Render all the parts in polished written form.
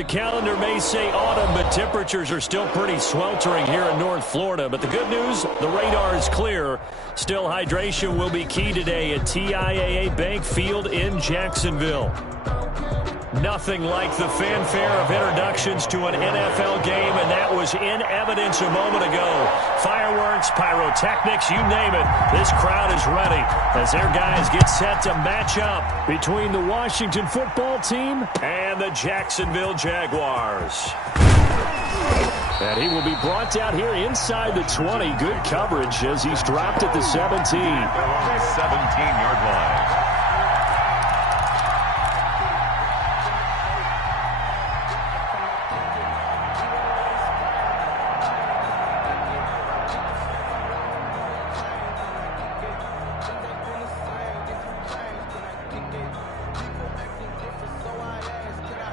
the calendar may say autumn, but temperatures are still pretty sweltering here in North Florida. But the good news, the radar is clear. Still, hydration will be key today at TIAA Bank Field in Jacksonville. Nothing like the fanfare of introductions to an NFL game, and that was in evidence a moment ago. Fireworks, pyrotechnics, you name it. This crowd is ready as their guys get set to match up between the Washington football team and the Jacksonville Jaguars. And he will be brought down here inside the 20. Good coverage as he's dropped at the 17. 17-yard line.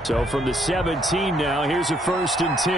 So from the 17 now, here's a 1st and 10.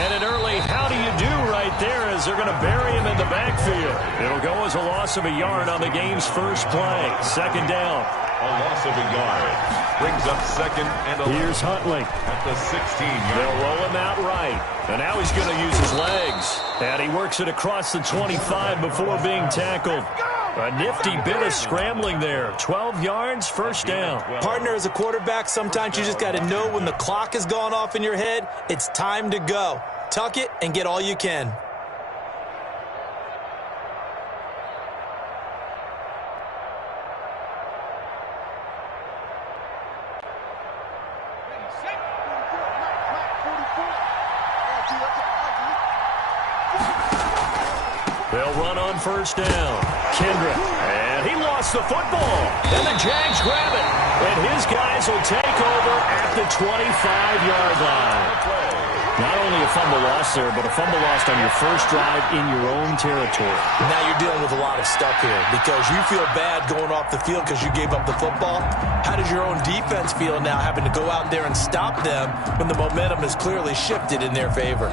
And an early how do you do right there as they're going to bury him in the backfield. It'll go as a loss of a yard on the game's first play. 2nd down. A loss of a yard. Brings up 2nd and 11. Here's Huntley. At the 16-yard. They'll roll him out right. And now he's going to use his legs. And he works it across the 25 before being tackled. A nifty bit of scrambling there. 12 yards, 1st down. Partner, as a quarterback, sometimes you just got to know when the clock has gone off in your head, it's time to go. Tuck it and get all you can. They'll run on 1st down. Kendrick. And he lost the football. And the Jags grab it. And his guys will take over at the 25-yard line. Not only a fumble loss there, but a fumble lost on your first drive in your own territory. Now you're dealing with a lot of stuff here because you feel bad going off the field because you gave up the football. How does your own defense feel now having to go out there and stop them when the momentum has clearly shifted in their favor?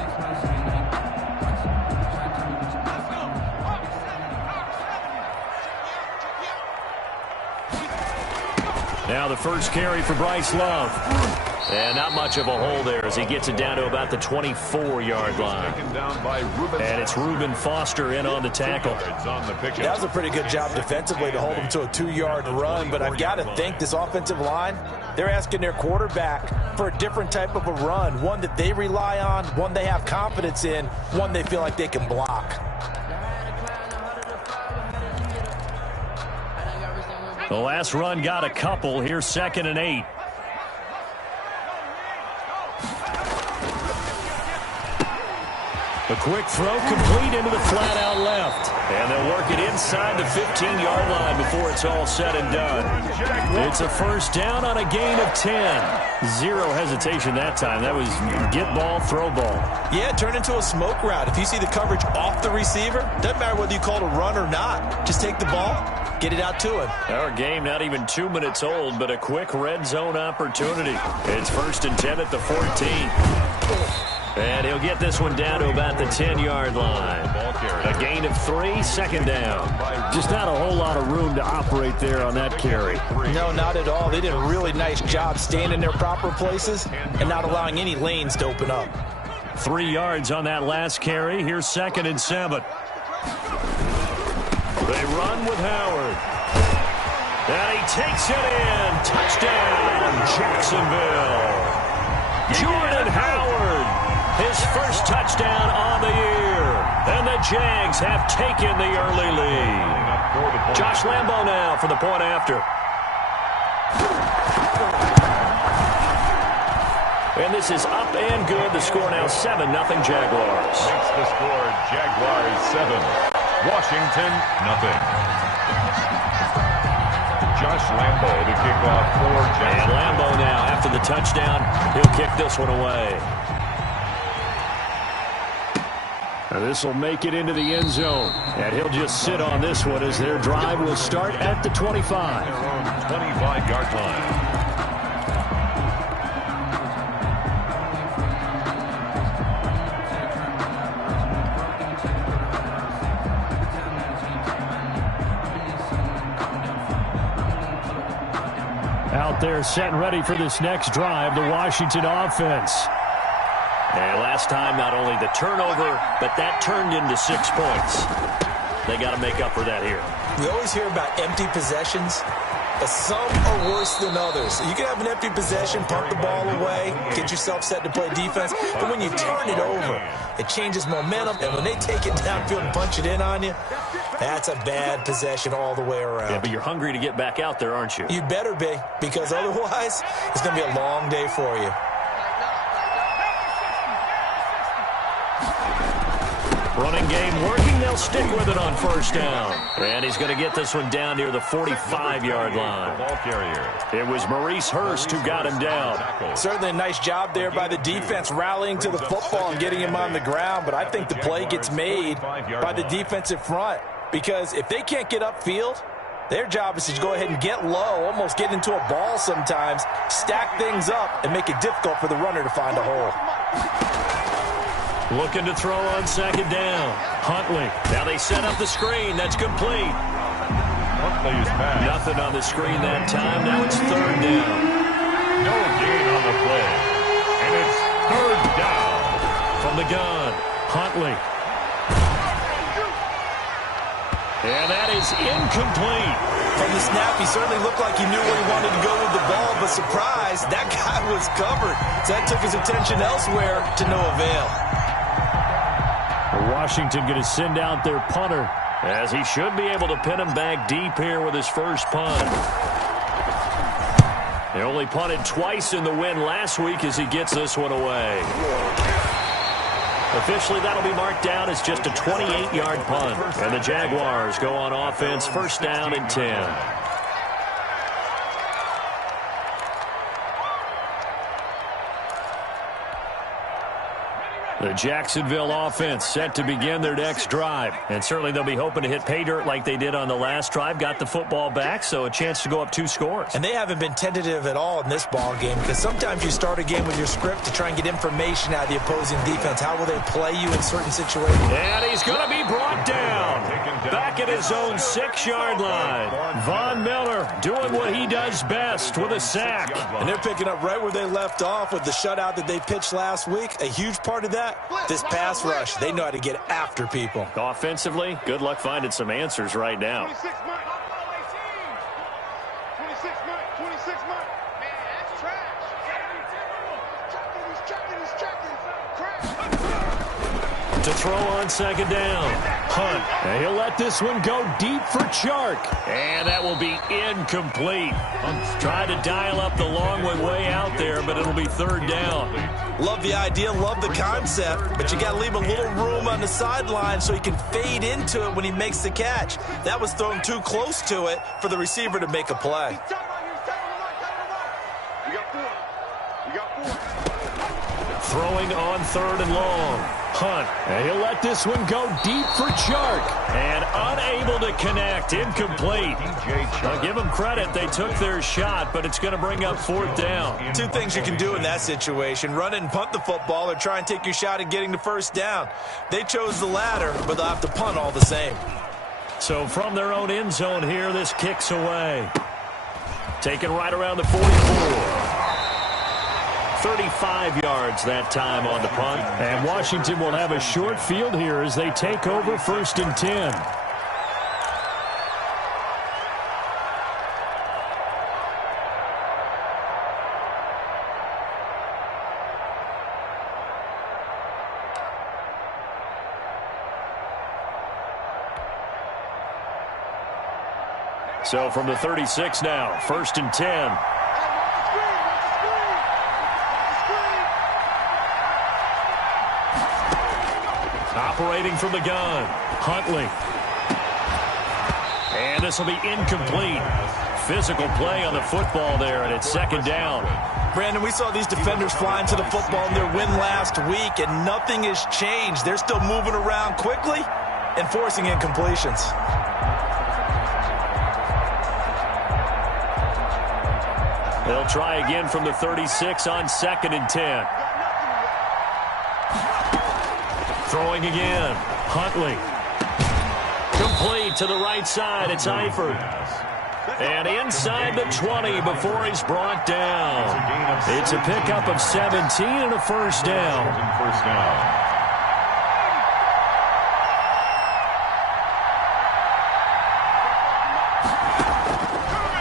Now the first carry for Bryce Love. And not much of a hole there as he gets it down to about the 24-yard line. And it's Reuben Foster in on the tackle. That was a pretty good job defensively to hold him to a 2-yard run, but I've got to think this offensive line, they're asking their quarterback for a different type of a run, one that they rely on, one they have confidence in, one they feel like they can block. The last run got a couple. Here's 2nd and 8. A quick throw complete into the flat out left. And they'll work it inside the 15-yard line before it's all said and done. It's a 1st down on a gain of 10. Zero hesitation that time. That was get ball, throw ball. Yeah, turn into a smoke route. If you see the coverage off the receiver, doesn't matter whether you call it a run or not. Just take the ball, get it out to him. Our game not even 2 minutes old, but a quick red zone opportunity. It's 1st and 10 at the 14. And he'll get this one down to about the 10-yard line. A gain of 3, 2nd down. Just not a whole lot of room to operate there on that carry. No, not at all. They did a really nice job staying in their proper places and not allowing any lanes to open up. 3 yards on that last carry. Here's 2nd and 7. They run with Howard. And he takes it in. Touchdown, Jacksonville. Jordan Howard. His first touchdown on the year. And the Jags have taken the early lead. Josh Lambo now for the point after. And this is up and good. The score now 7-0 Jaguars. Makes the score Jaguars 7. Washington, nothing. Josh Lambo to kick off for Jacksonville. And Lambo now, after the touchdown, he'll kick this one away. This will make it into the end zone. And he'll just sit on this one as their drive will start at the 25. Their own 25-yard line. Out there set and ready for this next drive, the Washington offense. And last time, not only the turnover, but that turned into 6 points. They got to make up for that here. We always hear about empty possessions, but some are worse than others. You can have an empty possession, pump the ball away, get yourself set to play defense, but when you turn it over, it changes momentum, and when they take it downfield and punch it in on you, that's a bad possession all the way around. Yeah, but you're hungry to get back out there, aren't you? You better be, because otherwise, it's going to be a long day for you. Running game working. They'll stick with it on first down. And he's going to get this one down near the 45-yard line. Ball carrier. It was Maurice Hurst who got him down. Certainly a nice job there by the defense, rallying to the football and getting him on the ground. But I think the play gets made by the defensive front. Because if they can't get upfield, their job is to go ahead and get low, almost get into a ball sometimes, stack things up, and make it difficult for the runner to find a hole. Looking to throw on second down. Huntley. Now they set up the screen. That's complete. Huntley's pass. Nothing on the screen that time. Now it's third down. No gain on the play. And it's third down. From the gun, Huntley. And that is incomplete. From the snap, he certainly looked like he knew where he wanted to go with the ball, but surprise, that guy was covered. So that took his attention elsewhere to no avail. Washington going to send out their punter, as he should be able to pin him back deep here with his first punt. They only punted twice in the win last week as he gets this one away. Officially, that'll be marked down as just a 28-yard punt. And the Jaguars go on offense, first down and 10. The Jacksonville offense set to begin their next drive. And certainly they'll be hoping to hit pay dirt like they did on the last drive. Got the football back, so a chance to go up 2 scores. And they haven't been tentative at all in this ball game, because sometimes you start a game with your script to try and get information out of the opposing defense. How will they play you in certain situations? And he's going to be brought down. Back at his own 6-yard line. Von Miller doing what he does best with a sack. And they're picking up right where they left off with the shutout that they pitched last week. A huge part of that, this pass rush. They know how to get after people. Offensively, good luck finding some answers right now. 26 months. Man, that's trash. To throw on second down. Hunt. And he'll let this one go deep for Chark. And that will be incomplete. Hunt's trying to dial up the long way out there, but it'll be third down. Love the idea, love the concept, but you got to leave a little room on the sideline so he can fade into it when he makes the catch. That was thrown too close to it for the receiver to make a play. Throwing on third and long. Hunt. And he'll let this one go deep for Chark. And unable to connect. Incomplete. I'll give them credit. They took their shot, but it's going to bring up fourth down. 2 things you can do in that situation. Run it and punt the football, or try and take your shot at getting the first down. They chose the latter, but they'll have to punt all the same. So from their own end zone here, this kicks away. Taken right around the 44. 35 yards that time on the punt. And Washington will have a short field here as they take over first and 10. So from the 36 now, first and 10. Operating from the gun, Huntley. And this will be incomplete. Physical play on the football there, and it's second down. Brandon, we saw these defenders flying to the football in their win last week, and nothing has changed. They're still moving around quickly and forcing incompletions. They'll try again from the 36 on second and 10. Throwing again. Huntley. Complete to the right side. It's Eifert. And inside the 20 before he's brought down. It's a pickup of 17 and a first down.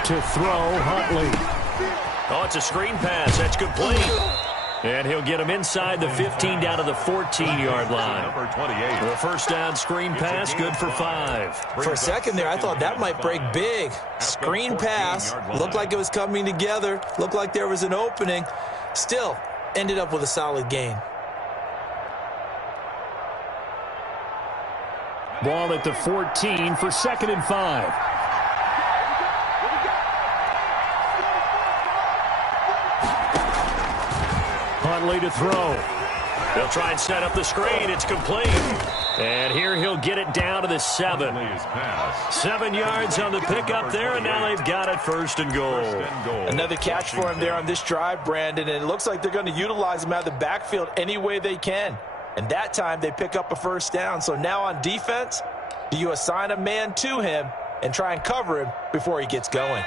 To throw, Huntley. Oh, it's a screen pass. That's complete. And he'll get him inside the 15 down to the 14-yard line. Number 28. The first down screen pass, good for 5. For a second there, I thought that might break big. Screen pass. Looked like it was coming together. Looked like there was an opening. Still, ended up with a solid gain. Ball at the 14 for 2nd and 5. Huntley to throw. They'll try and set up the screen. It's complete. And here he'll get it down to the 7. 7 yards on the pickup there, and now they've got it 1st and goal. Another catch for him there on this drive, Brandon, and it looks like they're going to utilize him out of the backfield any way they can. And that time they pick up a first down. So now on defense, do you assign a man to him and try and cover him before he gets going?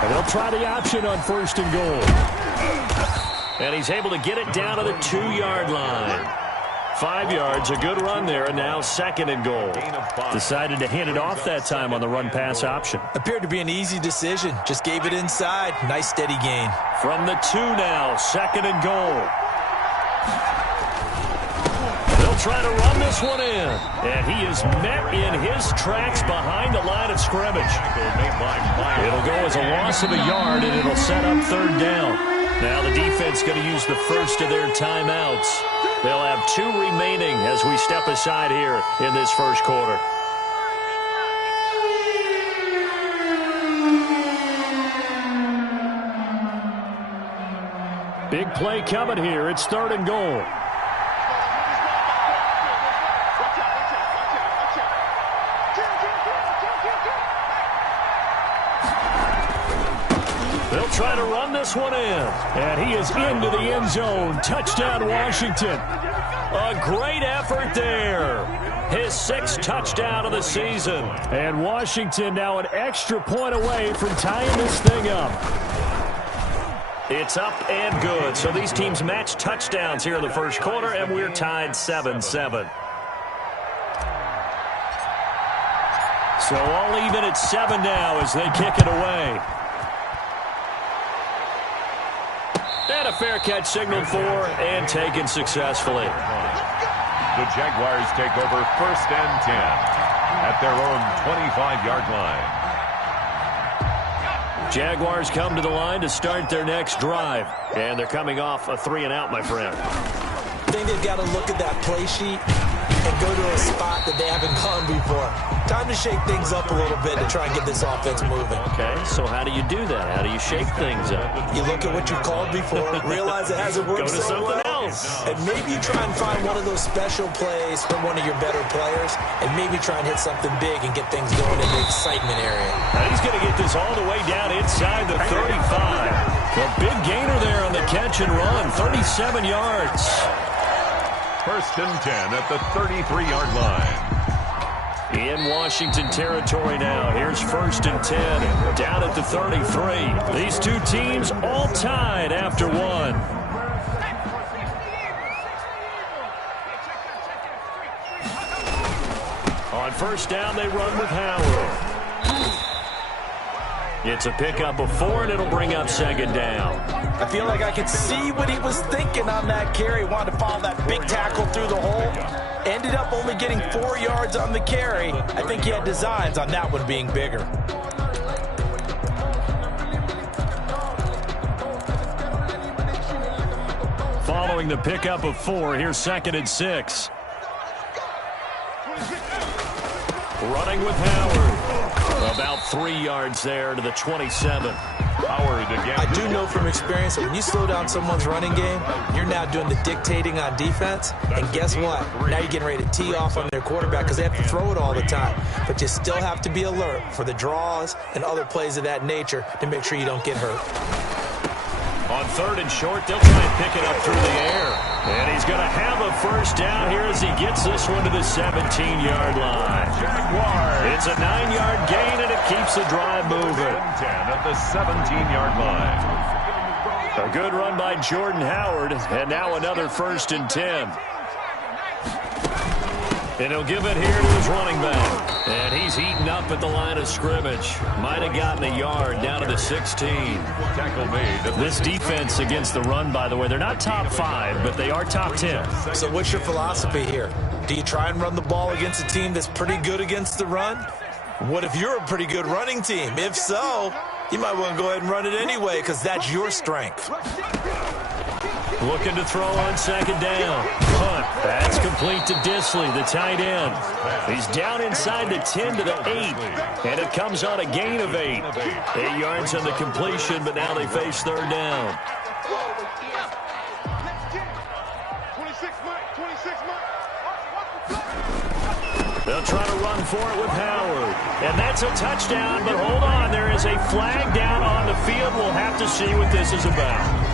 And they'll try the option on 1st and goal. And he's able to get it down to the 2-yard line. 5 yards, a good run there, and now 2nd and goal. Decided to hand it off that time on the run-pass option. Appeared to be an easy decision. Just gave it inside. Nice, steady gain. From the 2 now, 2nd and goal. They'll try to run this one in. And he is met in his tracks behind the line of scrimmage. It'll go as a loss of a yard, and it'll set up 3rd down. Now the defense going to use the first of their timeouts. They'll have 2 remaining as we step aside here in this first quarter. Big play coming here. It's 3rd and goal. They'll try to run this one in. And he is into the end zone. Touchdown, Washington. A great effort there. His 6th touchdown of the season. And Washington now an extra point away from tying this thing up. It's up and good. So these teams match touchdowns here in the first quarter, and we're tied 7-7. So all even at 7 now as they kick it away. And a fair catch signaled for and taken successfully. The Jaguars take over 1st and 10 at their own 25-yard line. Jaguars come to the line to start their next drive. And they're coming off a 3-and-out, my friend. I think they've got to look at that play sheet and go to a spot that they haven't gone before. Time to shake things up a little bit to try and get this offense moving. Okay, so how do you do that? How do you shake things up? You look at what you called before, realize it hasn't worked Go to so something well, else. and maybe you try and find one of those special plays from one of your better players, and maybe try and hit something big and get things going in the excitement area. Now he's going to get this all the way down inside the 35. A big gainer there on the catch and run, 37 yards. 1st and 10 at the 33-yard line. In Washington territory now. Here's 1st and 10 down at the 33. These 2 teams all tied after 1. On 1st down, they run with Howard. It's a pickup of 4, and it'll bring up 2nd down. I feel like I could see what he was thinking on that carry. Wanted to follow that big tackle through the hole. Ended up only getting 4 yards on the carry. I think he had designs on that one being bigger. Following the pickup of 4, here's 2nd and 6. Running with Howard. About 3 yards there to the 27. Howard again. I do know from experience that when you slow down someone's running game, you're now doing the dictating on defense. And guess what? Now you're getting ready to tee off on their quarterback because they have to throw it all the time. But you still have to be alert for the draws and other plays of that nature to make sure you don't get hurt. On 3rd and short, they'll try and pick it up through the air. And he's going to have a first down here as he gets this one to the 17-yard line. Jaguars. It's a 9-yard gain, and it keeps the drive moving. 10 at the 17-yard line. A good run by Jordan Howard, and now another 1st and 10. And he'll give it here to his running back. And he's heating up at the line of scrimmage. Might have gotten a yard down to the 16. Tackle made. This defense against the run, by the way, they're not top 5, but they are top 10. So what's your philosophy here? Do you try and run the ball against a team that's pretty good against the run? What if you're a pretty good running team? If so, you might want to go ahead and run it anyway because that's your strength. Looking to throw on 2nd down. Punt. That's complete to Disley, the tight end. He's down inside the 10 to the 8. And it comes on a gain of 8. 8 yards on the completion, but now they face 3rd down. They'll try to run for it with Howard. And that's a touchdown, but hold on. There is a flag down on the field. We'll have to see what this is about.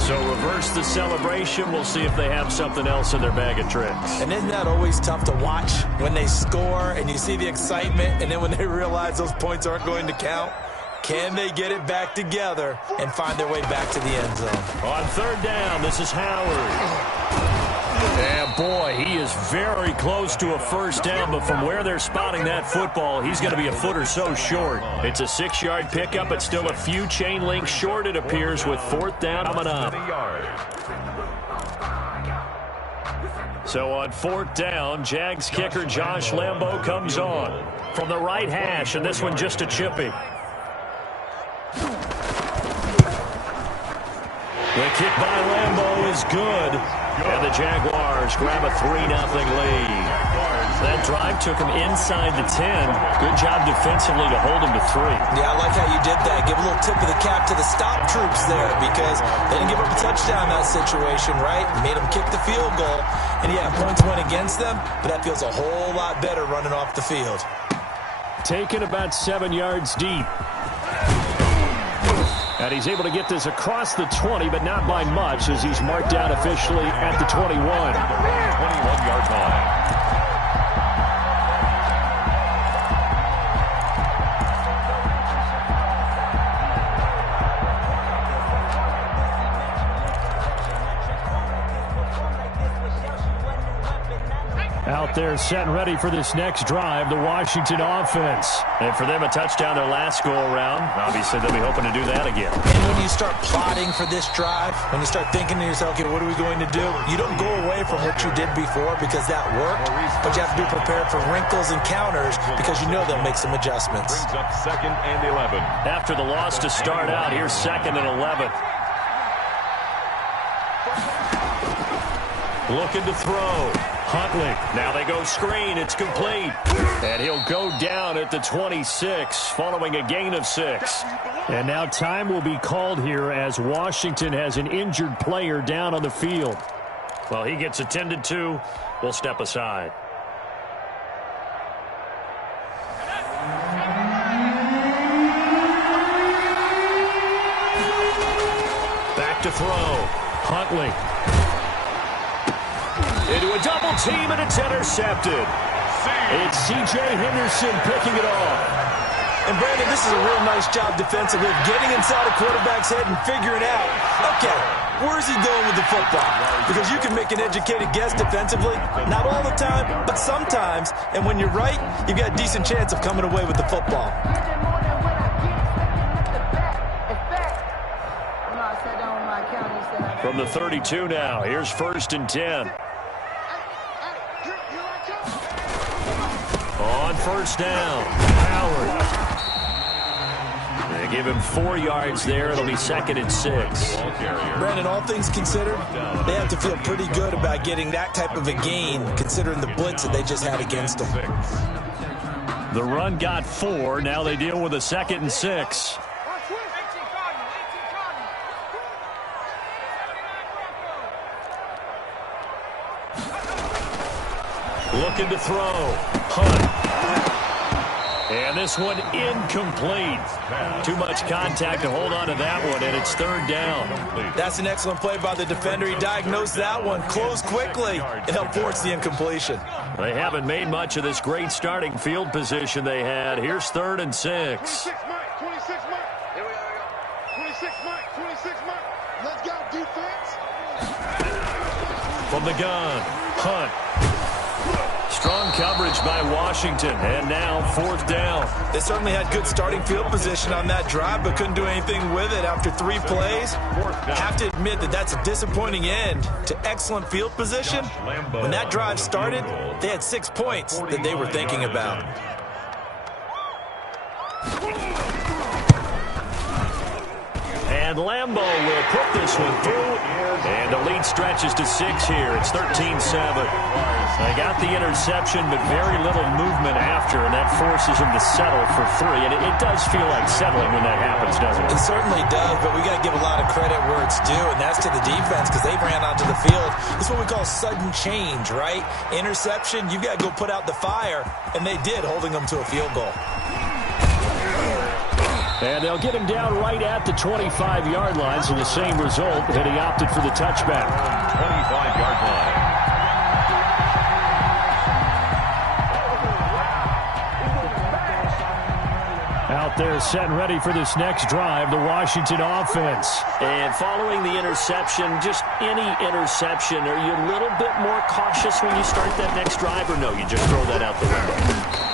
So reverse the celebration. We'll see if they have something else in their bag of tricks. And isn't that always tough to watch when they score and you see the excitement and then when they realize those points aren't going to count? Can they get it back together and find their way back to the end zone? On 3rd down, this is Howard. And boy, he is very close to a first down, but from where they're spotting that football, he's going to be a foot or so short. It's a 6-yard pickup, but still a few chain links short, it appears, with 4th down coming up. So on 4th down, Jags kicker Josh Lambo comes on from the right hash, and this one just a chippy. The kick by Lambo is good. And the Jaguars grab a 3-0 lead. That drive took him inside the 10. Good job defensively to hold him to 3. Yeah, I like how you did that. Give a little tip of the cap to the stop troops there because they didn't give up a touchdown in that situation, right? Made them kick the field goal. And yeah, points went against them, but that feels a whole lot better running off the field. Taken about 7 yards deep. And he's able to get this across the 20, but not by much as he's marked down officially at the 21. 21-yard line. Out there set and ready for this next drive, the Washington offense. And for them, a touchdown their last go-around. Obviously, they'll be hoping to do that again. And when you start plotting for this drive, when you start thinking to yourself, okay, what are we going to do? You don't go away from what you did before because that worked, but you have to be prepared for wrinkles and counters because you know they'll make some adjustments. Brings up 2nd and 11. After the loss to start out, here's 2nd and 11. Looking to throw. Huntley. Now they go screen. It's complete. And he'll go down at the 26 following a gain of 6. And now time will be called here as Washington has an injured player down on the field. Well, he gets attended to. We'll step aside. Back to throw. Huntley. Into a double team, and it's intercepted. It's C.J. Henderson picking it off. And, Brandon, this is a real nice job defensively of getting inside a quarterback's head and figuring out, okay, where's he going with the football? Because you can make an educated guess defensively, not all the time, but sometimes. And when you're right, you've got a decent chance of coming away with the football. From the 32 now, here's 1st and 10. On 1st down, Howard. They give him 4 yards there. It'll be 2nd and 6. Brandon, all things considered, they have to feel pretty good about getting that type of a gain considering the blitz that they just had against them. The run got 4. Now they deal with a 2nd and 6. Looking to throw. Hunt. And this one incomplete. Too much contact to hold on to that one, and it's third down. That's an excellent play by the defender. He diagnosed that one, closed quickly, and helped force the incompletion. They haven't made much of this great starting field position they had. Here's 3rd and 6. 26 Mike. Here we go. 26 Mike. Let's go, defense. From the gun, Hunt. Strong coverage by Washington, and now 4th down. They certainly had good starting field position on that drive, but couldn't do anything with it after 3 plays. I have to admit that that's a disappointing end to excellent field position. When that drive started, they had 6 points that they were thinking about. And Lambeau will put this one through, and the lead stretches to 6 here. It's 13-7. They got the interception, but very little movement after, and that forces them to settle for 3. And it does feel like settling when that happens, doesn't it? It certainly does, but we got to give a lot of credit where it's due, and that's to the defense because they ran onto the field. This is what we call sudden change, right? Interception, you got to go put out the fire, and they did, holding them to a field goal. And they'll get him down right at the 25-yard line, so the same result, that he opted for the touchback. 25-yard line. Out there set and ready for this next drive, the Washington offense. And following the interception, just any interception, are you a little bit more cautious when you start that next drive, or no, you just throw that out the window?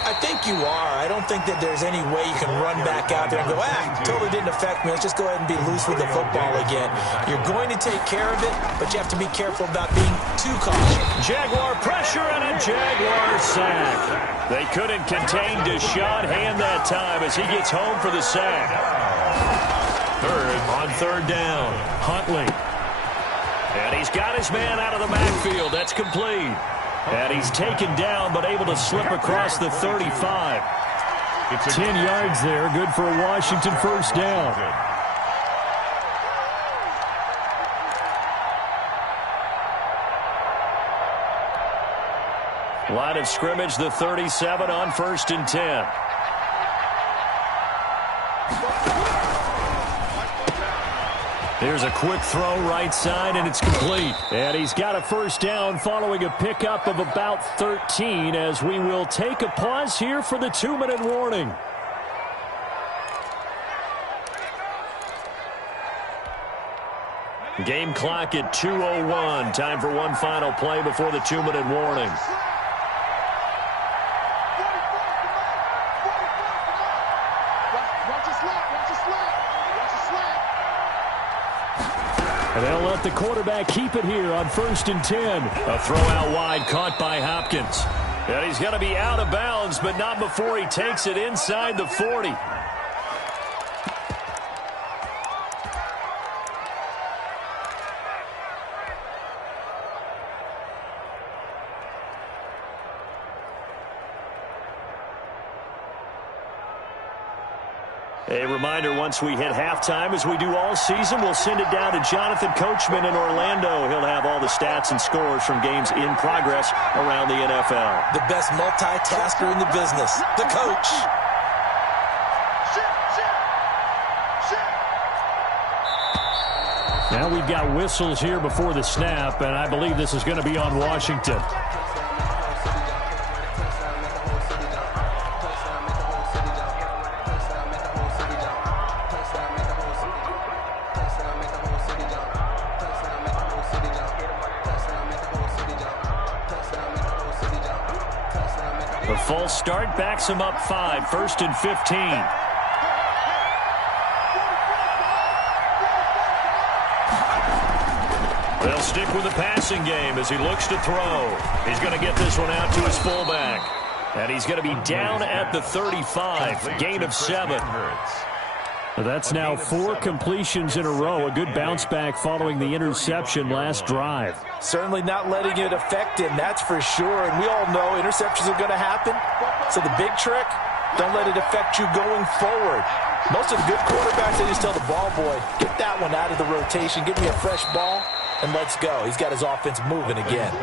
I think you are. I don't think that there's any way you can run back out there and go, totally didn't affect me. Let's just go ahead and be loose with the football again. You're going to take care of it, but you have to be careful about being too cautious. Jaguar pressure and a Jaguar sack. They couldn't contain Deshaun Hand that time as he gets home for the sack. On 3rd down, Huntley. And he's got his man out of the backfield. That's complete. And he's taken down, but able to slip across the 35. 10 yards there, good for a Washington 1st down. Line of scrimmage, the 37 on 1st and 10. Here's a quick throw right side, and it's complete. And he's got a 1st down following a pickup of about 13 as we will take a pause here for the 2-minute warning. Game clock at 2:01. Time for one final play before the 2-minute warning. And they'll let the quarterback keep it here on 1st and 10. A throw out wide caught by Hopkins. And he's going to be out of bounds, but not before he takes it inside the 40. A reminder, once we hit halftime, as we do all season, we'll send it down to Jonathan Coachman in Orlando. He'll have all the stats and scores from games in progress around the NFL. The best multitasker in the business, the coach. Now we've got whistles here before the snap, and I believe this is going to be on Washington. The false start backs him up 5, 1st and 15. They'll stick with the passing game as he looks to throw. He's going to get this one out to his fullback. And he's going to be down at the 35, gain of 7. That's now 4 completions in a row. A good bounce back following the interception last drive. Certainly not letting it affect him, that's for sure. And we all know interceptions are going to happen. So the big trick, don't let it affect you going forward. Most of the good quarterbacks, they just tell the ball boy, get that one out of the rotation, give me a fresh ball, and let's go. He's got his offense moving again.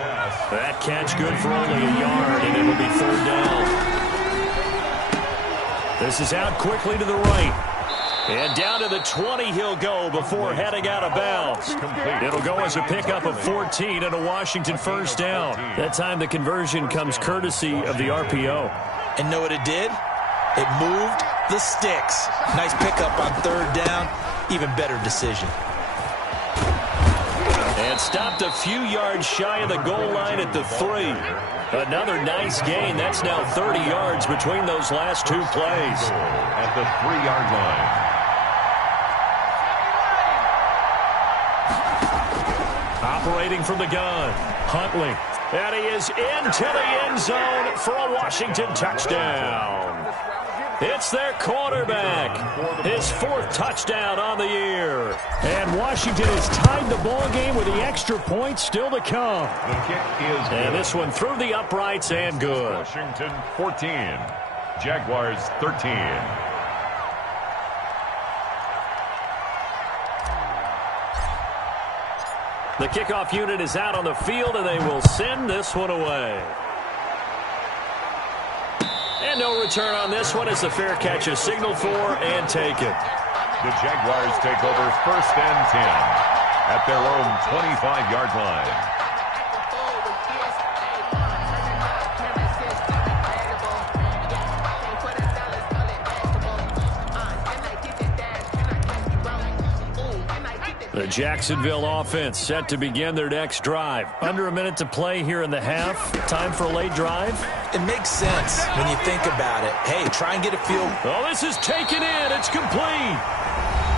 That catch good for only a yard, and it'll be 3rd down. This is out quickly to the right. And down to the 20 he'll go before heading out of bounds. It'll go as a pickup of 14 and a Washington first down. That time the conversion comes courtesy of the RPO. And know what it did? It moved the sticks. Nice pickup on third down. Even better decision. And stopped a few yards shy of the goal line at the 3. Another nice gain. That's now 30 yards between those last two plays. At the 3-yard line. Operating from the gun, Huntley. And he is into the end zone for a Washington touchdown. It's their quarterback. His 4th touchdown on the year. And Washington has tied the ball game with the extra point still to come. The kick is good. And this one through the uprights and good. Washington 14, Jaguars 13. The kickoff unit is out on the field, and they will send this one away. And no return on this one as the fair catch is signaled for and taken. The Jaguars take over 1st and 10 at their own 25-yard line. The Jacksonville offense set to begin their next drive. Under a minute to play here in the half. Time for a late drive. It makes sense when you think about it. Hey, try and get a field. Oh, this is taken in. It's complete.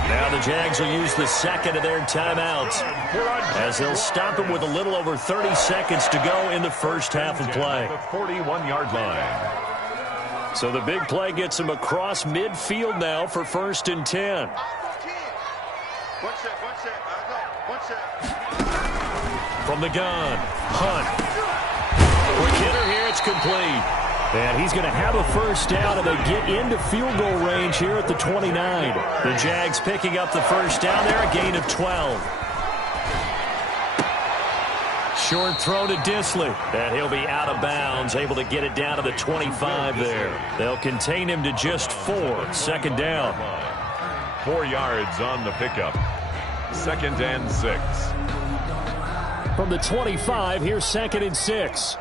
Now the Jags will use the second of their timeouts as they'll stop him with a little over 30 seconds to go in the first half of play. The 41-yard line. So the big play gets him across midfield now for 1st and 10. From the gun, Hunt. Quick hitter here, it's complete. And he's going to have a first down, and they get into field goal range here at the 29. The Jags picking up the first down there, a gain of 12. Short throw to Disley. And he'll be out of bounds, able to get it down to the 25 there. They'll contain him to just 4. 2nd down. 4 yards on the pickup. 2nd and 6. From the 25, here's 2nd and 6.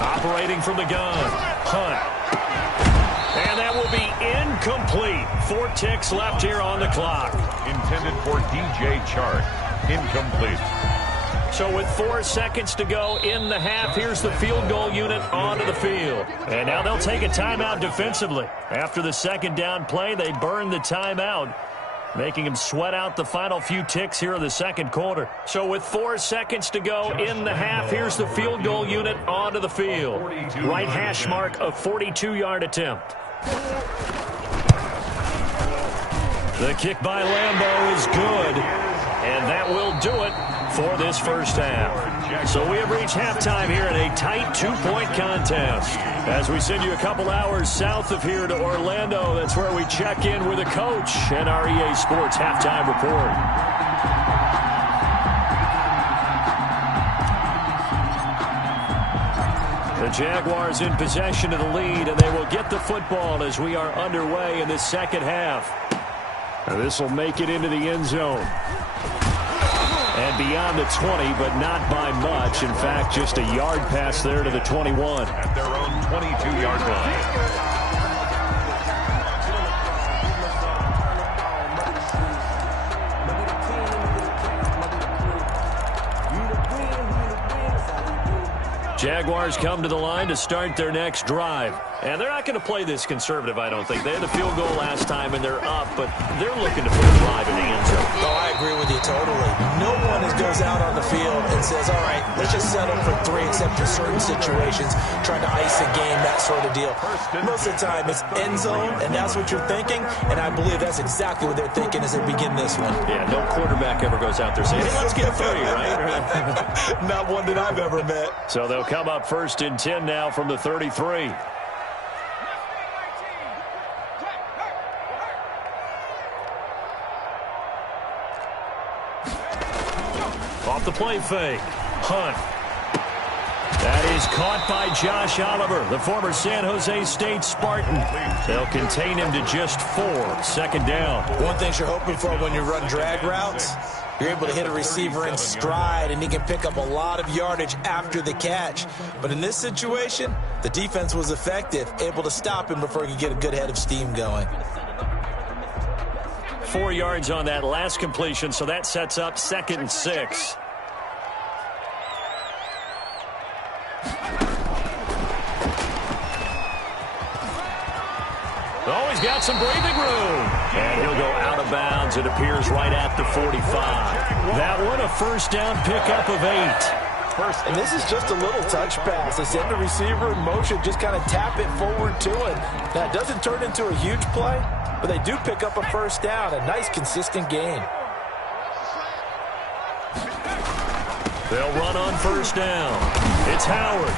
Operating from the gun, Hunt. And that will be incomplete. 4 ticks left here on the clock. Intended for DJ Chark. Incomplete. So with 4 seconds to go in the half, here's the field goal unit onto the field. And now they'll take a timeout defensively. After the 2nd down play, they burn the timeout, making him sweat out the final few ticks here in the 2nd quarter. So with 4 seconds to go in the half, here's the field goal unit onto the field. Right hash mark, a 42-yard attempt. The kick by Lambeau is good, and that will do it for this first half. So we have reached halftime here in a tight 2-point contest. As we send you a couple hours south of here to Orlando, that's where we check in with the coach and our EA Sports halftime report. The Jaguars in possession of the lead, and they will get the football as we are underway in the 2nd half. And this will make it into the end zone. And beyond the 20, but not by much. In fact, just a yard pass there to the 21. At their own 22-yard line. Jaguars come to the line to start their next drive. And they're not going to play this conservative, I don't think. They had the field goal last time, and they're up, but they're looking to put a drive in the end zone. Oh, I agree with you totally. No one goes out on the field and says, all right, let's just settle for 3, except in certain situations, trying to ice a game, that sort of deal. Most of the time, it's end zone, and that's what you're thinking, and I believe that's exactly what they're thinking as they begin this one. Yeah, no quarterback ever goes out there saying, hey, let's get 3, right? Not one that I've ever met. So they'll come up 1st and 10 now from the 33. Off the play fake. Hunt. That is caught by Josh Oliver, the former San Jose State Spartan. They'll contain him to just 4. 2nd down. One thing you're hoping for when you run drag routes, you're able to hit a receiver in stride, and he can pick up a lot of yardage after the catch. But in this situation, the defense was effective, able to stop him before he could get a good head of steam going. 4 yards on that last completion, so that sets up 2nd and 6. Oh, he's got some breathing room. And he'll go out of bounds. It appears right at the 45. That one a 1st down pickup of 8. And this is just a little touch pass. They send the receiver in motion, just kind of tap it forward to it. Now, it doesn't turn into a huge play, but they do pick up a 1st down. A nice, consistent gain. They'll run on 1st down. It's Howard.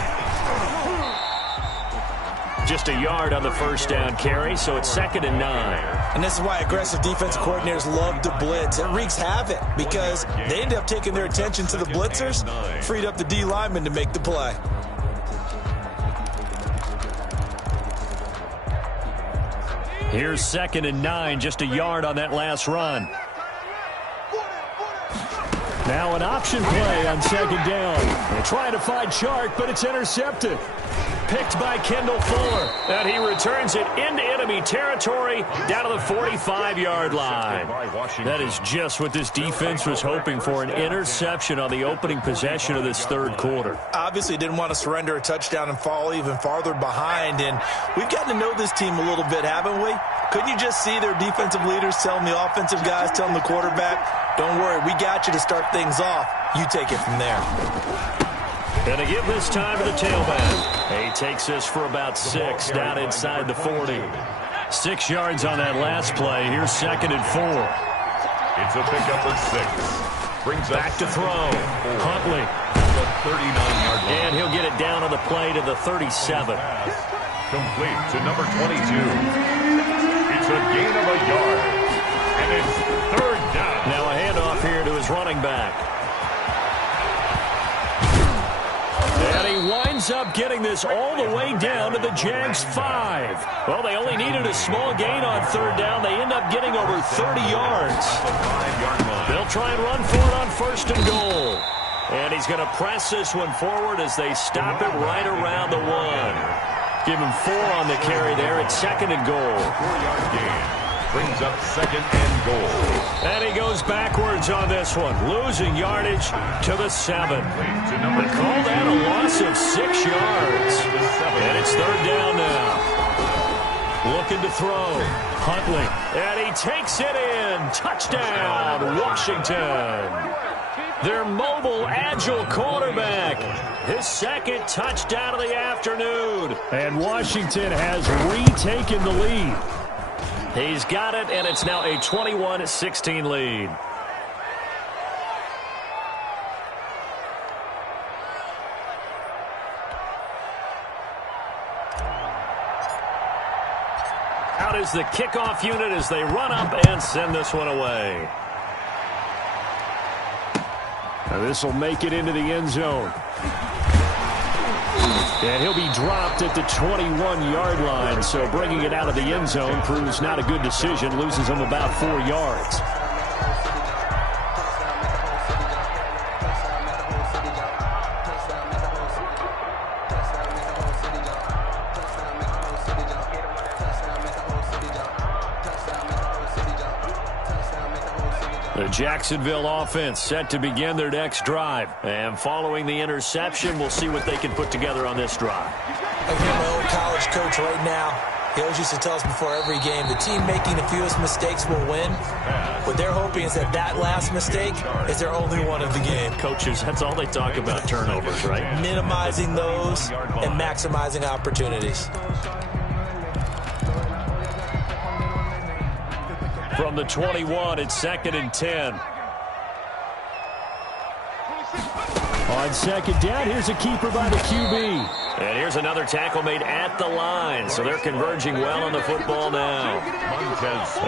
Just a yard on the 1st down carry, so it's 2nd and 9. And this is why aggressive defense coordinators love to blitz. It wreaks havoc because they end up taking their attention to the blitzers, freed up the D lineman to make the play. Here's 2nd and 9, just a yard on that last run. Now an option play on 2nd down. They're trying to find Chark, but it's intercepted. Picked by Kendall Fuller. And he returns it into enemy territory down to the 45-yard line. That is just what this defense was hoping for, an interception on the opening possession of this 3rd quarter. Obviously didn't want to surrender a touchdown and fall even farther behind. And we've gotten to know this team a little bit, haven't we? Couldn't you just see their defensive leaders telling the offensive guys, telling the quarterback, don't worry, we got you to start things off. You take it from there. And to give this time to the tailback. He takes this for about 6 down inside the 40. 6 yards on that last play. Here's 2nd and 4. It's a pickup of 6. Brings back to throw. Huntley. The 39-yard line. And he'll get it down on the play to the 37. Complete to number 22. It's a gain of a yard. And it's 3rd down. Now a handoff here to his running back. And he winds up getting this all the way down to the Jags 5. Well, they only needed a small gain on 3rd down. They end up getting over 30 yards. They'll try and run for it on 1st and goal. And he's going to press this one forward as they stop it right around the 1. Give him 4 on the carry there. It's 2nd and goal. 4-yard gain. Brings up 2nd and goal. And he goes backwards on this one, losing yardage to the 7. They call that a loss of 6 yards. And it's 3rd down now. Looking to throw. Huntley. And he takes it in. Touchdown, Washington. Their mobile, agile quarterback. His 2nd touchdown of the afternoon. And Washington has retaken the lead. He's got it, and it's now a 21-16 lead. Out is the kickoff unit as they run up and send this one away. Now this will make it into the end zone. And he'll be dropped at the 21-yard line, so bringing it out of the end zone proves not a good decision, loses him about 4 yards. The Jacksonville offense set to begin their next drive. And following the interception, we'll see what they can put together on this drive. I hear my old college coach right now. He always used to tell us before every game, the team making the fewest mistakes will win. What they're hoping is that that last mistake is their only one of the game. Coaches, that's all they talk about, turnovers, right? Minimizing those and maximizing opportunities. From the 21, it's 2nd and 10. On second down, here's a keeper by the QB. And here's another tackle made at the line, so they're converging well on the football now.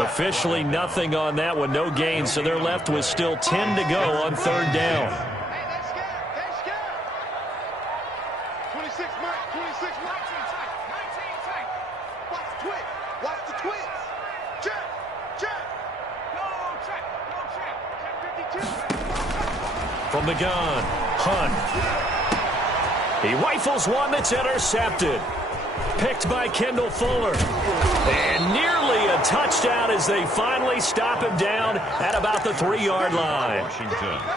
Officially nothing on that one, no gain, so they're left with still 10 to go on third down. 26 Mike, 26 Mike. 19 tight. Watch the twist. Watch the twist. Check. No check. Check 52. From the gun, Hunt. He rifles one that's intercepted. Picked by Kendall Fuller. And nearly a touchdown as they finally stop him down at about the 3-yard line.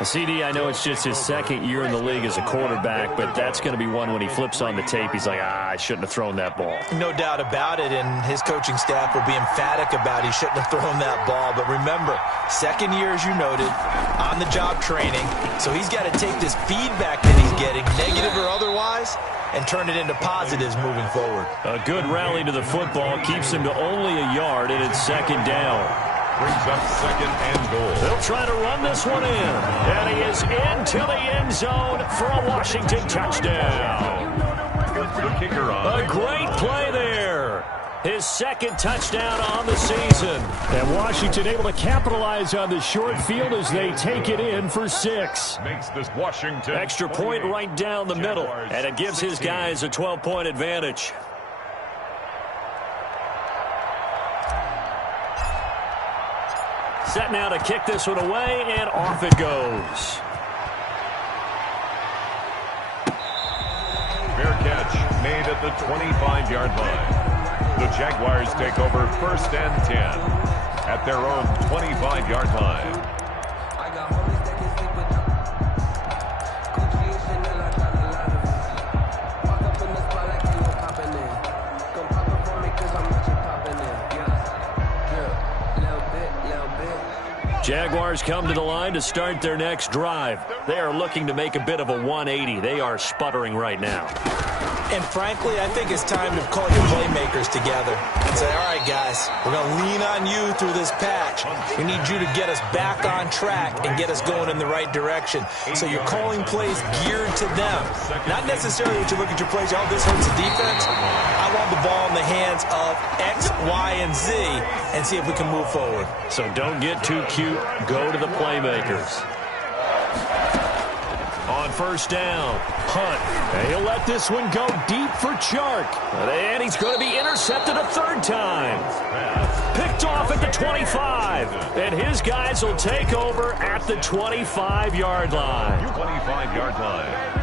CD, I know it's just his second year in the league as a quarterback, but that's going to be one when he flips on the tape. He's like, I shouldn't have thrown that ball. No doubt about it, and his coaching staff will be emphatic about he shouldn't have thrown that ball. But remember, second year, as you noted, on-the-job training, so he's got to take this feedback that he's getting, negative or otherwise, and turn it into positives moving forward. A good rally to the football keeps him to only a yard, and it's second down. Brings up second and goal. They'll try to run this one in, and he is into the end zone for a Washington touchdown. The kicker on. A great play there. His second touchdown on the season. And Washington able to capitalize on the short field as they take it in for 6. Makes this Washington Extra point right down the middle, and it gives his guys a 12-point advantage. Set now to kick this one away, and off it goes. Fair catch made at the 25-yard line. The Jaguars take over first and 10 at their own 25-yard line. Jaguars come to the line to start their next drive. They are looking to make a bit of a 180. They are sputtering right now. And frankly, I think it's time to call your playmakers together and say, all right, guys, we're going to lean on you through this patch. We need you to get us back on track and get us going in the right direction. So you're calling plays geared to them. Not necessarily that you look at your plays, oh, this hurts the defense. I want the ball in the hands of X, Y, and Z and see if we can move forward. So don't get too cute. Go to the playmakers. On first down, Hunt. And he'll let this one go deep for Chark. And he's going to be intercepted a third time. Picked off at the 25. And his guys will take over at the 25-yard line. 25-yard line.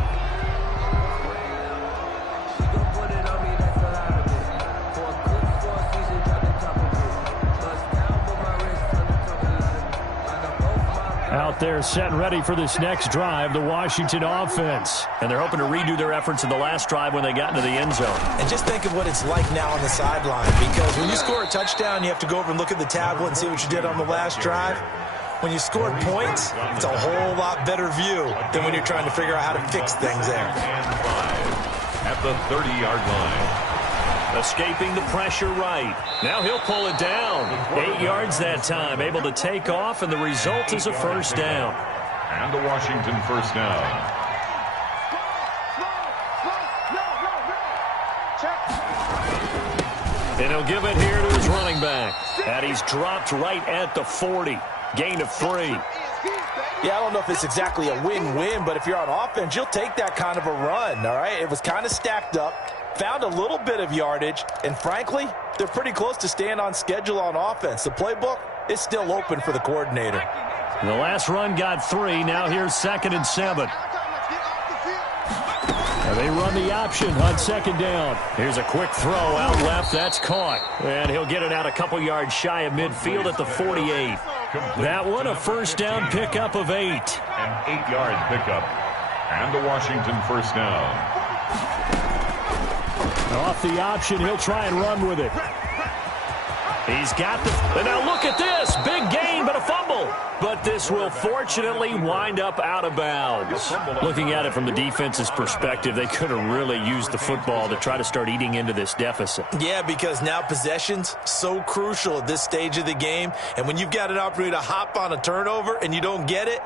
Out there set and ready for this next drive, the Washington offense. And they're hoping to redo their efforts in the last drive when they got into the end zone. And just think of what it's like now on the sideline, because when you score a touchdown, you have to go over and look at the tablet and see what you did on the last drive. When you scored points, it's a whole lot better view than when you're trying to figure out how to fix things there. At the 30-yard line. Escaping the pressure right. Now he'll pull it down. 8 yards that time. Able to take off, and the result is a first down. And a Washington first down. And he'll give it here to his running back. And he's dropped right at the 40. Gain of 3. Yeah, I don't know if it's exactly a win-win, but if you're on offense, you'll take that kind of a run, all right? It was kind of stacked up. Found a little bit of yardage, and frankly, they're pretty close to staying on schedule on offense. The playbook is still open for the coordinator. The last run got 3. Now here's 2nd and 7. And they run the option on second down. Here's a quick throw out left. That's caught. And he'll get it out a couple yards shy of midfield at the 48. That one a first down pickup of 8. An 8-yard pickup. And a Washington first down. Off the option, he'll try and run with it. He's got the... And now look at this. Big gain, but a fumble. But this will fortunately wind up out of bounds. Looking at it from the defense's perspective, they could have really used the football to try to start eating into this deficit. Yeah, because now possession's so crucial at this stage of the game. And when you've got an opportunity to hop on a turnover and you don't get it,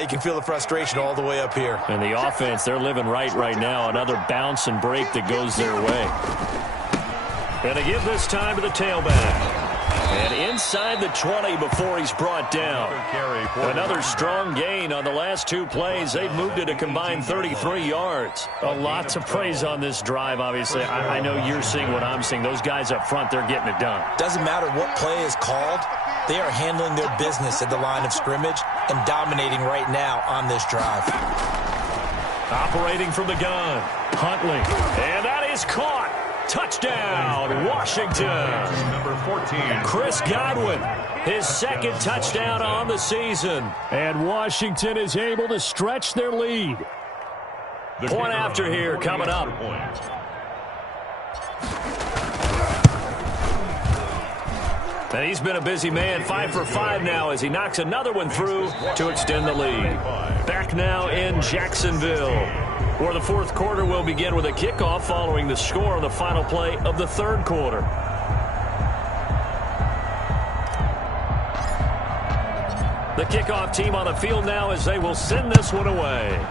you can feel the frustration all the way up here. And the offense, they're living right now. Another bounce and break that goes their way. And they give this time to the tailback. And inside the 20 before he's brought down. Another strong gain on the last two plays. They've moved it a combined 33 yards. A lot to praise on this drive, obviously. I know you're seeing what I'm seeing. Those guys up front, they're getting it done. Doesn't matter what play is called. They are handling their business at the line of scrimmage and dominating right now on this drive. Operating from the gun, Huntley. And that is caught. Touchdown, Washington. Number 14. Chris Godwin, his second touchdown on the season. And Washington is able to stretch their lead. Point after here coming up. And he's been a busy man, 5 for 5 now as he knocks another one through to extend the lead. Back now in Jacksonville, where the fourth quarter will begin with a kickoff following the score on the final play of the third quarter. The kickoff team on the field now as they will send this one away.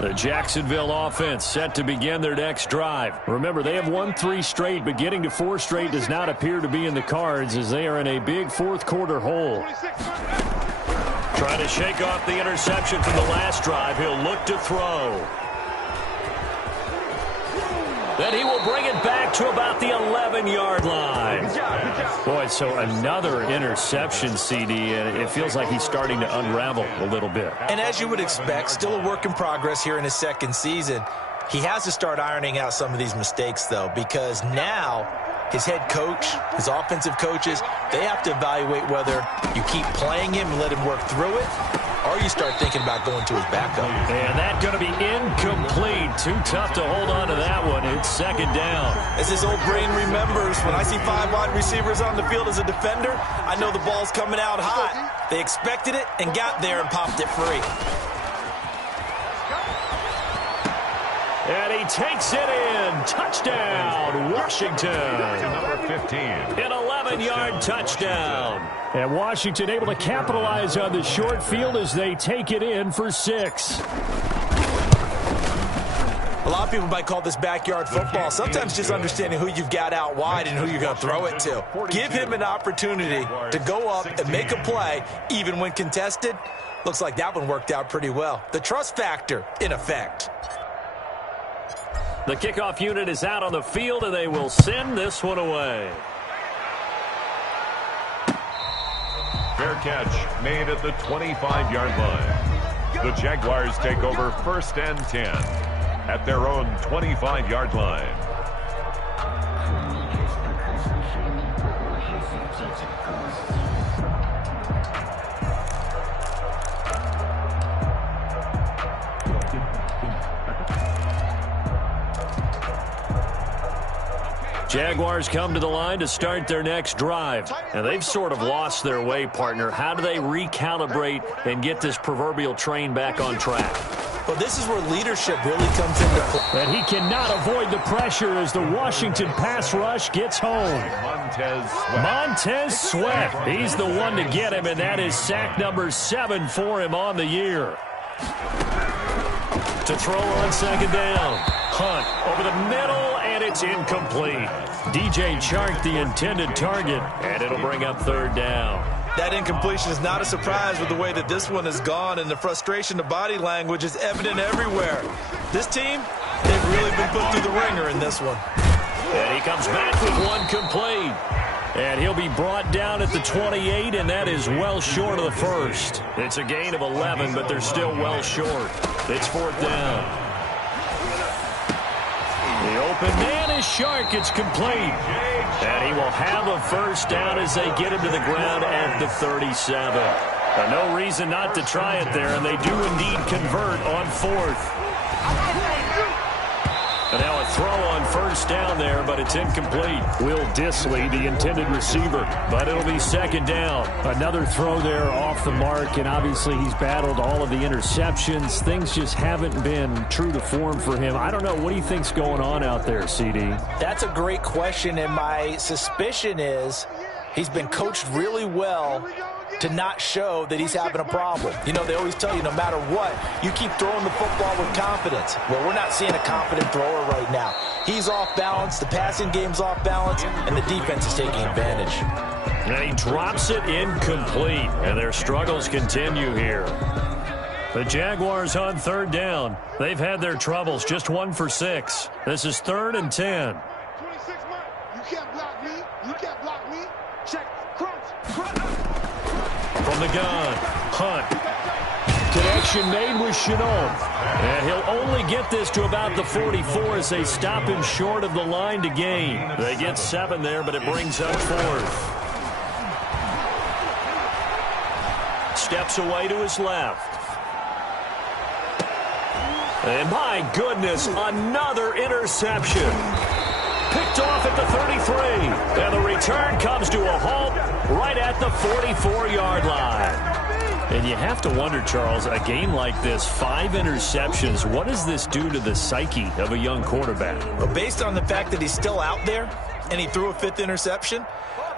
The Jacksonville offense set to begin their next drive. Remember, they have won 3 straight, but getting to 4 straight does not appear to be in the cards as they are in a big fourth quarter hole. Trying to shake off the interception from the last drive. He'll look to throw. Then he will bring it back to about the 11-yard line. Boy, so another interception, CD, and it feels like he's starting to unravel a little bit. And as you would expect, still a work in progress here in his second season. He has to start ironing out some of these mistakes, though, because now his head coach, his offensive coaches, they have to evaluate whether you keep playing him and let him work through it, or you start thinking about going to his backup. And that's going to be incomplete. Too tough to hold on to that one. It's second down. As his old brain remembers, when I see 5 wide receivers on the field as a defender, I know the ball's coming out hot. They expected it and got there and popped it free. And he takes it in. Touchdown, Washington. Number 15. An 11-yard touchdown. And Washington able to capitalize on the short field as they take it in for 6. A lot of people might call this backyard football. Sometimes just understanding who you've got out wide and who you're going to throw it to. Give him an opportunity to go up and make a play, even when contested. Looks like that one worked out pretty well. The trust factor in effect. The kickoff unit is out on the field, and they will send this one away. Fair catch made at the 25-yard line. The Jaguars take over 1st and 10 at their own 25-yard line. Jaguars come to the line to start their next drive. And they've sort of lost their way, partner. How do they recalibrate and get this proverbial train back on track? Well, this is where leadership really comes into play. And he cannot avoid the pressure as the Washington pass rush gets home. Montez Sweat. He's the one to get him, and that is sack number 7 for him on the year. To throw on second down. Hunt over the middle, and it's incomplete. DJ Chark, the intended target, and it'll bring up 3rd down. That incompletion is not a surprise with the way that this one has gone, and the frustration of body language is evident everywhere. This team, they've really been put through the ringer in this one. And he comes back with one complete. And he'll be brought down at the 28, and that is well short of the first. It's a gain of 11, but they're still well short. It's 4th down. The open man is Shark. It's complete. And he will have a first down as they get him to the ground at the 37. No reason not to try it there, and they do indeed convert on 4th. And now a throw on first down there, but it's incomplete. Will Dissly, the intended receiver, but it'll be 2nd down. Another throw there off the mark, and obviously he's battled all of the interceptions. Things just haven't been true to form for him. I don't know. What do you think's going on out there, CD? That's a great question, and my suspicion is he's been coached really well to not show that he's having a problem. You know, they always tell you no matter what, you keep throwing the football with confidence. Well, we're not seeing a confident thrower right now. He's off balance, the passing game's off balance, and the defense is taking advantage. And he drops it incomplete, and their struggles continue here. The Jaguars on 3rd down. They've had their troubles, just 1 for 6. This is 3rd and 10. 26 Mike. You can't block me. You can't block me. Check. Crunch. From the gun, Hunt. Connection made with Chenault. And he'll only get this to about the 44 as they stop him short of the line to gain. They get 7 there, but it brings up 4th. Steps away to his left. And my goodness, another interception. Picked off at the 33. And the return comes to a halt right at the 44-yard line. And you have to wonder, Charles, a game like this, 5 interceptions, what does this do to the psyche of a young quarterback? Well, based on the fact that he's still out there and he threw a 5th interception,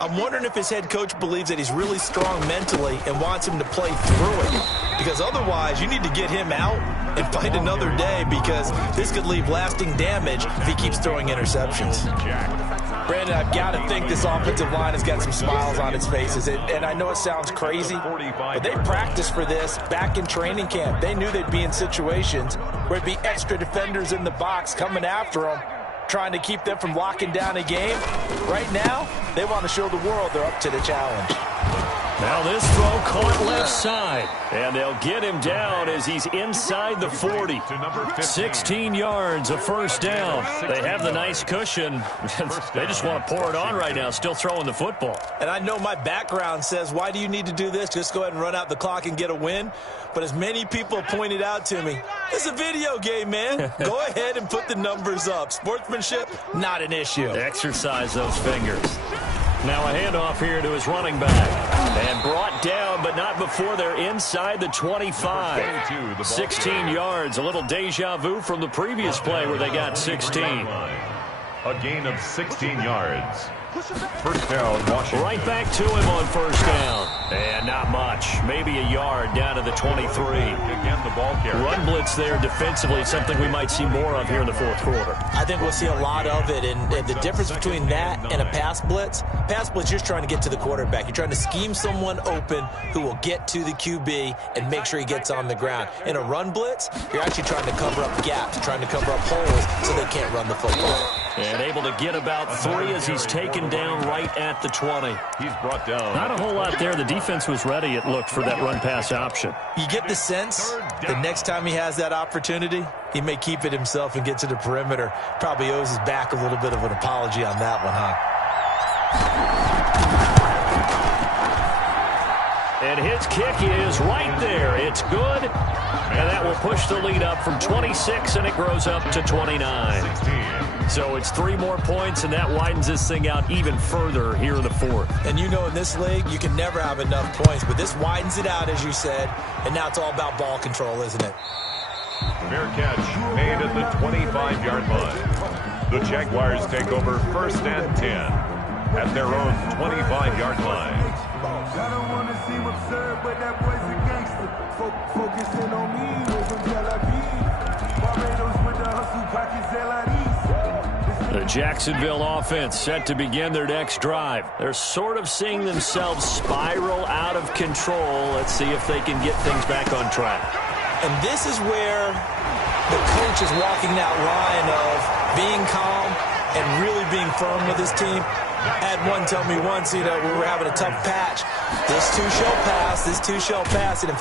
I'm wondering if his head coach believes that he's really strong mentally and wants him to play through it. Because otherwise, you need to get him out and fight another day, because this could leave lasting damage if he keeps throwing interceptions. Brandon, I've got to think this offensive line has got some smiles on its faces. And I know it sounds crazy, but they practiced for this back in training camp. They knew they'd be in situations where there'd be extra defenders in the box coming after them, trying to keep them from locking down a game. Right now, they want to show the world they're up to the challenge. Now this throw caught left side, and they'll get him down as he's inside the 40. 16 yards, a first down. They have the nice cushion. They just want to pour it on right now, still throwing the football. And I know my background says, why do you need to do this? Just go ahead and run out the clock and get a win. But as many people pointed out to me, it's a video game, man. Go ahead and put the numbers up. Sportsmanship, not an issue. Exercise those fingers. Now a handoff here to his running back. And brought down, but not before they're inside the 25. 16 yards, a little deja vu from the previous play where they got 16. A gain of 16 yards. First down, Washington. Right back to him on first down. And not much. Maybe a yard down to the 23. Again, the ball carrier. Run blitz there defensively, something we might see more of here in the 4th quarter. I think we'll see a lot of it, and the difference between that and a pass blitz, you're trying to get to the quarterback. You're trying to scheme someone open who will get to the QB and make sure he gets on the ground. In a run blitz, you're actually trying to cover up gaps, trying to cover up holes so they can't run the football. And able to get about 3 as he's taken down right at the 20. He's brought down. Not a whole lot there. The defense was ready, it looked, for that run-pass option. You get the sense the next time he has that opportunity, he may keep it himself and get to the perimeter. Probably owes his back a little bit of an apology on that one, huh? And his kick is right there. It's good. And that will push the lead up from 26, and it grows up to 29. 16. So it's 3 more points, and that widens this thing out even further here in the 4th. And you know, in this league, you can never have enough points, but this widens it out, as you said, and now it's all about ball control, isn't it? Fair catch made at the 25-yard line. The Jaguars take over 1st and 10 at their own 25-yard line. I don't want to seem absurd, but that boy's a gangster. Focusing on me with some Tel Barbados with the hustle pockets, The Jacksonville offense set to begin their next drive. They're sort of seeing themselves spiral out of control. Let's see if they can get things back on track. And this is where the coach is walking that line of being calm and really being firm with his team. Had one tell me once, we were having a tough patch. This too shall pass. This too shall pass. And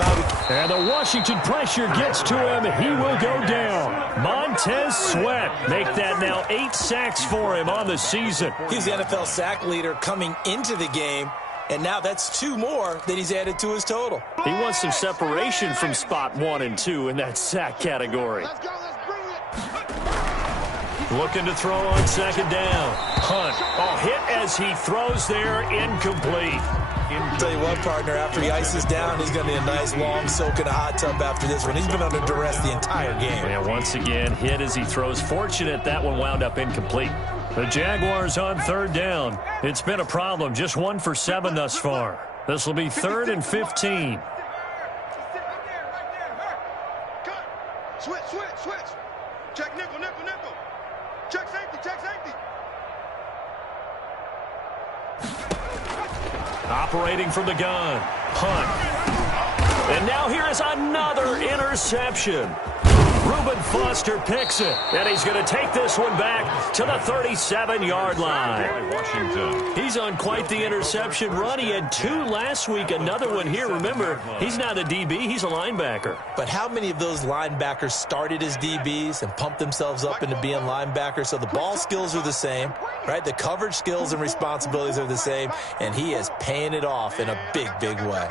and the Washington pressure gets to him. He will go down. Montez Sweat make that now 8 sacks for him on the season. He's the NFL sack leader coming into the game. And now that's 2 more that he's added to his total. He wants some separation from spot 1 and 2 in that sack category. Let's go. Let's bring it. Looking to throw on second down. Hunt. Hit as he throws there. Incomplete. I'll tell you what, partner, after he ices down, he's going to be a nice long soak in a hot tub after this one. He's been under duress the entire game. And once again, hit as he throws. Fortunate that one wound up incomplete. The Jaguars on 3rd down. It's been a problem. Just 1 for 7 thus far. This will be 3rd and 15. Switch. Check nickel. Check safety. Operating from the gun. Hunt. And now here is another interception. Reuben Foster picks it, and he's going to take this one back to the 37-yard line. Washington. He's on quite the interception run. He had 2 last week, another one here. Remember, he's not a DB, he's a linebacker. But how many of those linebackers started as DBs and pumped themselves up into being linebackers? So the ball skills are the same, right? The coverage skills and responsibilities are the same, and he is paying it off in a big, big way.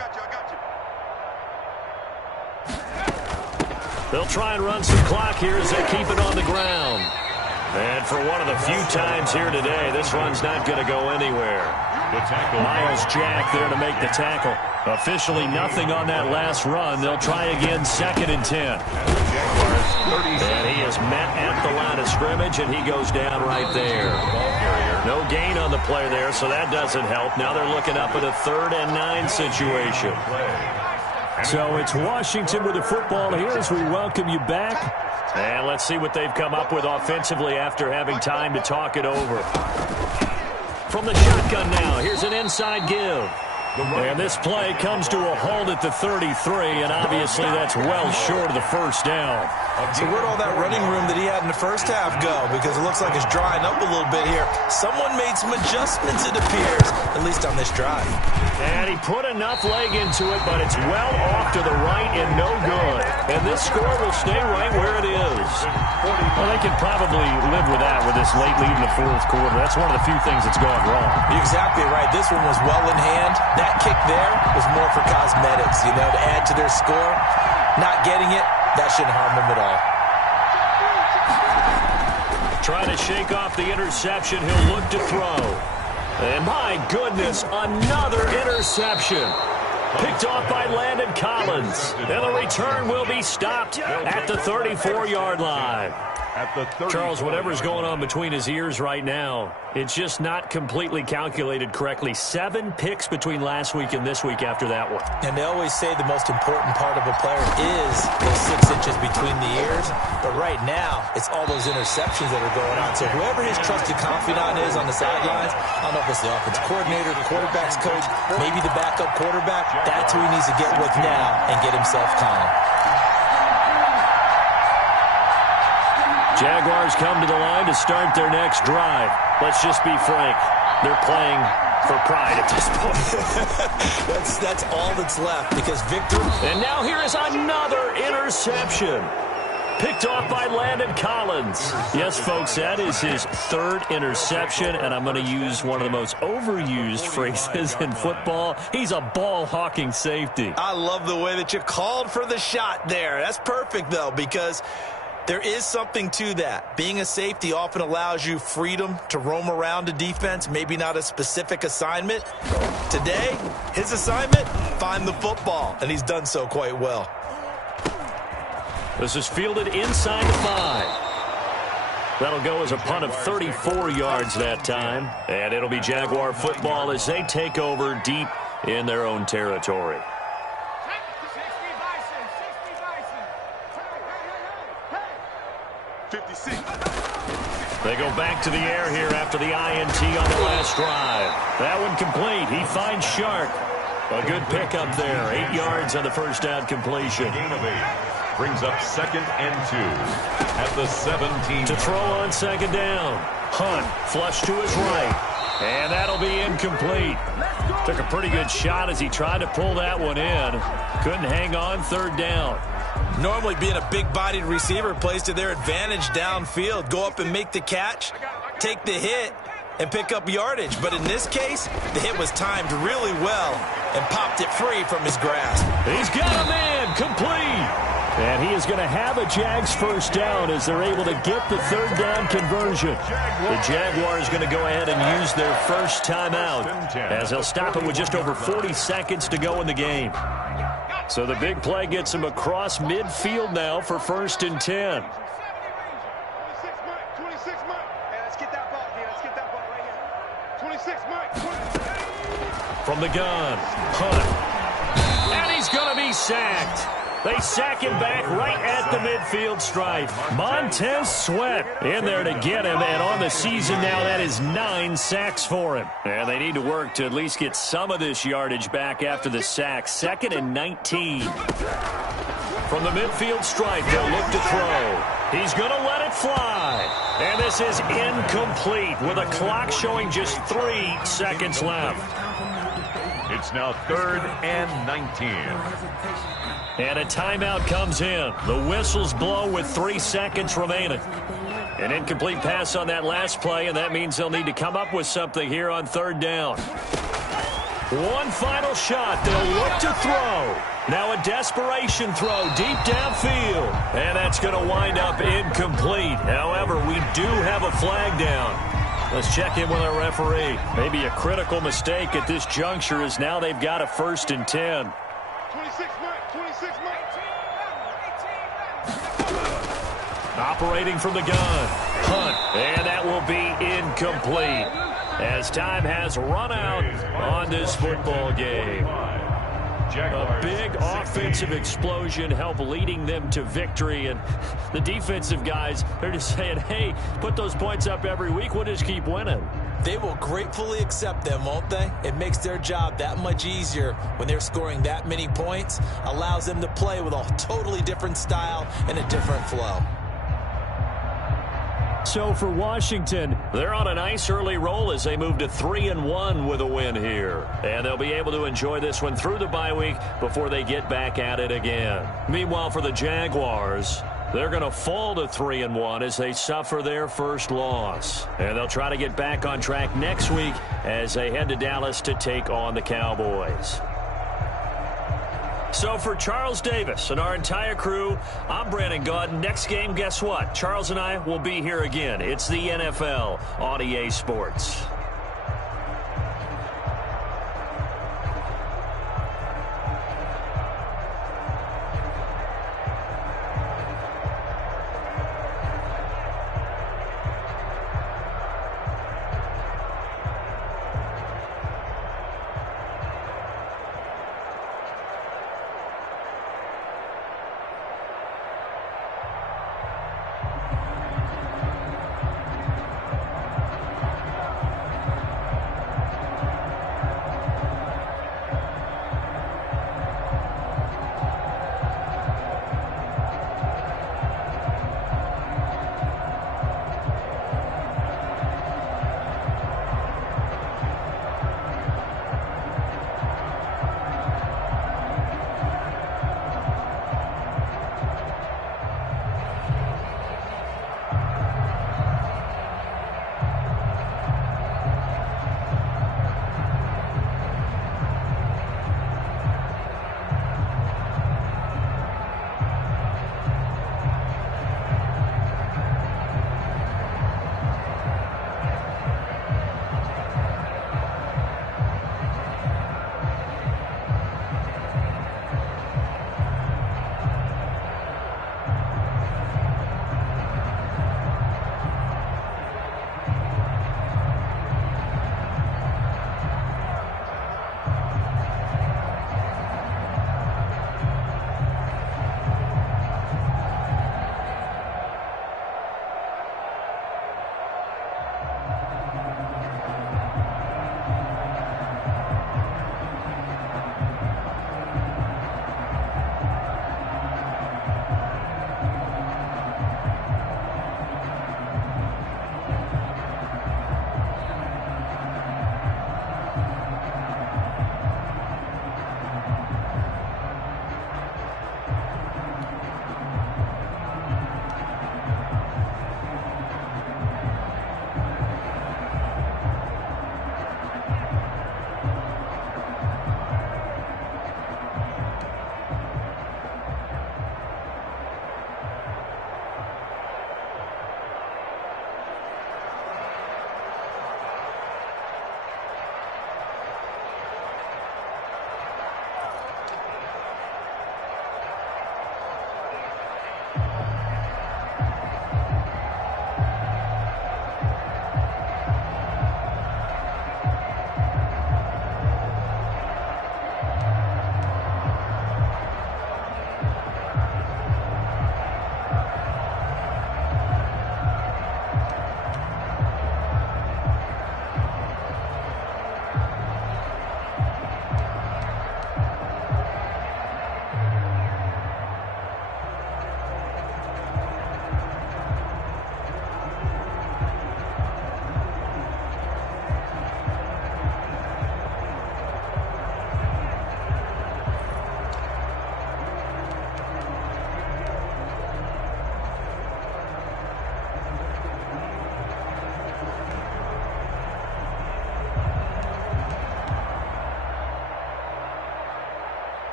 They'll try and run some clock here as they keep it on the ground. And for one of the few times here today, this run's not going to go anywhere. The tackle. Miles Jack there to make the tackle. Officially nothing on that last run. They'll try again, 2nd and 10. And he is met at the line of scrimmage, and he goes down right there. No gain on the play there, so that doesn't help. Now they're looking up at a 3rd and 9 situation. So it's Washington with the football here as we welcome you back. And let's see what they've come up with offensively after having time to talk it over. From the shotgun now, here's an inside give. And this play comes to a halt at the 33, and obviously that's well short of the first down. So where'd all that running room that he had in the first half go? Because it looks like it's drying up a little bit here. Someone made some adjustments, it appears, at least on this drive. And he put enough leg into it, but it's well off to the right and no good. And this score will stay right where it is. Well, they could probably live with that with this late lead in the 4th quarter. That's one of the few things that's gone wrong. You're exactly right. This one was well in hand. That kick there was more for cosmetics, to add to their score. Not getting it, that shouldn't harm them at all. Trying to shake off the interception. He'll look to throw. And my goodness, another interception. Picked off by Landon Collins. And the return will be stopped at the 34-yard line. Charles, whatever's going on between his ears right now, it's just not completely calculated correctly. 7 picks between last week and this week after that one. And they always say the most important part of a player is those 6 inches between the ears. But right now, it's all those interceptions that are going on. So whoever his trusted confidant is on the sidelines, I don't know if it's the offense coordinator, the quarterback's coach, maybe the backup quarterback, that's who he needs to get with now and get himself calm. Jaguars come to the line to start their next drive. Let's just be frank. They're playing for pride at this point. That's all that's left because victory. And now here is another interception. Picked off by Landon Collins. Yes, folks, that is his 3rd interception, and I'm going to use one of the most overused phrases in football. He's a ball-hawking safety. I love the way that you called for the shot there. That's perfect, though, because there is something to that. Being a safety often allows you freedom to roam around a defense, maybe not a specific assignment. Today, his assignment, find the football, and he's done so quite well. This is fielded inside the 5. That'll go as a punt of 34 yards that time. And it'll be Jaguar football as they take over deep in their own territory. They go back to the air here after the INT on the last drive. That one complete. He finds Shark. A good pickup there. 8 yards on the first down completion. Gain of 8. Brings up 2nd and 2 at the 17. To throw on second down. Hunt, flush to his right. And that'll be incomplete. Took a pretty good shot as he tried to pull that one in. Couldn't hang on, third down. Normally being a big-bodied receiver plays to their advantage downfield. Go up and make the catch, take the hit, and pick up yardage. But in this case, the hit was timed really well and popped it free from his grasp. He's got a man, complete. And he is going to have a Jags first down as they're able to get the third down conversion. The Jaguars going to go ahead and use their first timeout as they'll stop it with just over 40 seconds to go in the game. So the big play gets him across midfield now for 1st and 10. 26 Mike. Hey, let's get that ball here. Let's get that ball right here. 26 Mike. From the gun, Hunt. And he's going to be sacked. They sack him back right at the midfield stripe. Montez Sweat in there to get him, and on the season now, that is 9 sacks for him. And they need to work to at least get some of this yardage back after the sack. 2nd and 19. From the midfield stripe, they'll look to throw. He's going to let it fly. And this is incomplete with a clock showing just 3 seconds left. It's now 3rd and 19. And a timeout comes in. The whistles blow with 3 seconds remaining. An incomplete pass on that last play, and that means they'll need to come up with something here on 3rd down. One final shot. They'll look to throw. Now a desperation throw deep downfield. And that's going to wind up incomplete. However, we do have a flag down. Let's check in with our referee. Maybe a critical mistake at this juncture as now they've got a 1st and 10. 26 Mike. 26 Mike. Operating from the gun. Hunt. And that will be incomplete as time has run out on this football game. A big offensive explosion helped leading them to victory. And the defensive guys, they're just saying, hey, put those points up every week. We'll just keep winning. They will gratefully accept them, won't they? It makes their job that much easier when they're scoring that many points. Allows them to play with a totally different style and a different flow. So for Washington, they're on a nice early roll as they move to 3-1 with a win here. And they'll be able to enjoy this one through the bye week before they get back at it again. Meanwhile, for the Jaguars, they're going to fall to 3-1 as they suffer their first loss. And they'll try to get back on track next week as they head to Dallas to take on the Cowboys. So for Charles Davis and our entire crew, I'm Brandon Gaudin. Next game, guess what? Charles and I will be here again. It's the NFL on EA Sports.